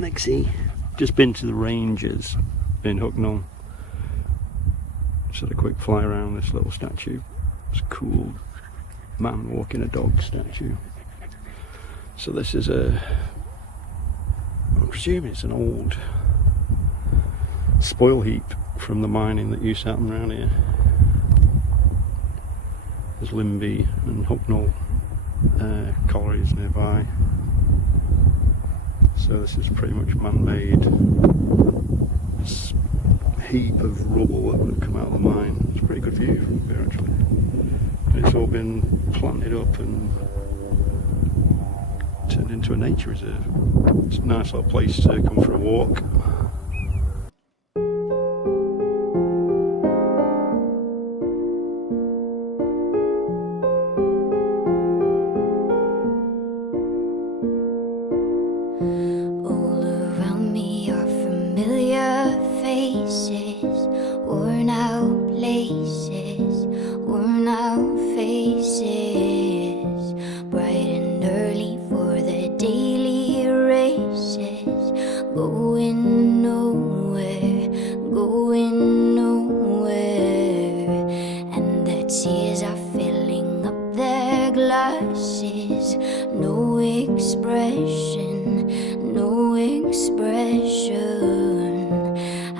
Mexi. Just been to the Rangers in Hucknall. Just had a quick fly around this little statue. It's a cool man walking a dog statue. So this is I'm presuming it's an old spoil heap from the mining that used to happen around here. There's Linby and Hucknall collieries nearby. So this is pretty much man-made. This heap of rubble that would have come out of the mine. It's a pretty good view from here actually. And it's all been planted up and turned into a nature reserve. It's a nice little place to come for a walk. All around me are familiar faces, worn out places, worn out faces, bright and early for the daily races, going nowhere, going nowhere, and their tears are filling up their glasses, no expression, no expression.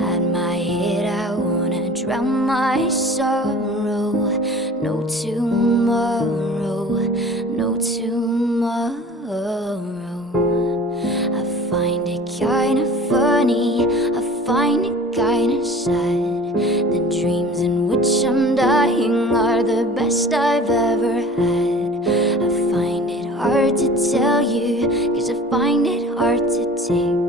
At my head I wanna drown my sorrow. No tomorrow, no tomorrow. I find it kinda funny, I find it kinda sad. The dreams in which I'm dying are the best I've ever had. I find it hard to tell you, 'cause I find it hard to take.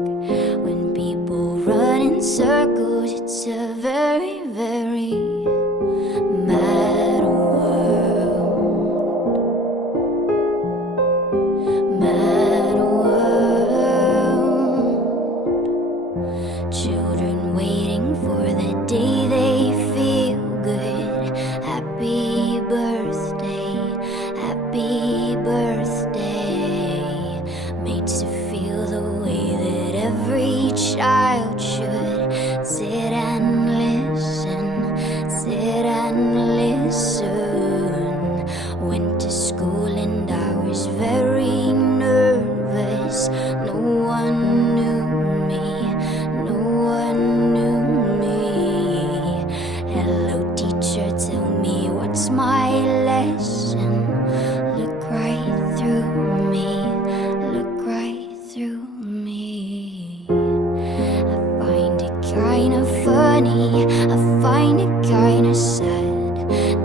When people run in circles, it's a very, very mad world. Mad world. Children waiting for the day they feel good. Happy birthday, happy birthday. Made to feel the way that every child should. Sit and listen, sit and listen. Went to school and I was very nervous. No one knew me, no one knew me. Hello teacher, tell me what's my lesson. Look right through me, look right through me. I find it kinda funny, I find it kinda sad.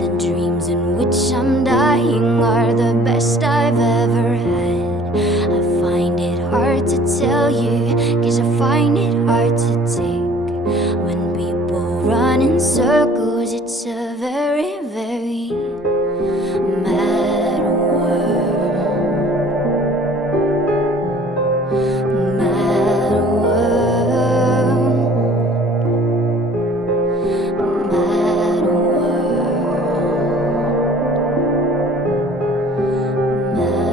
The dreams in which I'm dying are the best I've ever had. I find it hard to tell you, 'cause I find it hard to take. When people run in circles, it's a very, very mad world. Mad world. Mad world. Mad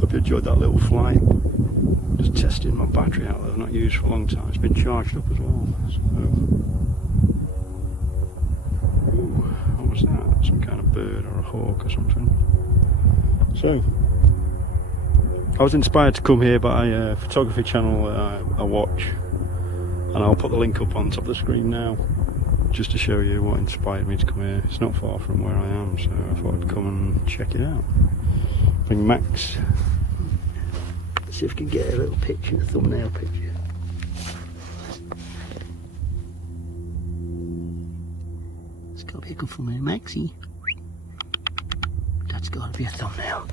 Hope you enjoyed that little flight. Just testing my battery out that I've not used for a long time. It's been charged up as well. So, ooh, what was that? Some kind of bird or a hawk or something. So, I was inspired to come here by a photography channel I watch, and I'll put the link up on top of the screen now, just to show you what inspired me to come here. It's not far from where I am, so I thought I'd come and check it out. Bring Max. Let's see if we can get a little picture, a thumbnail picture. It's got to be a good thumbnail, Maxie. That's got to be a thumbnail.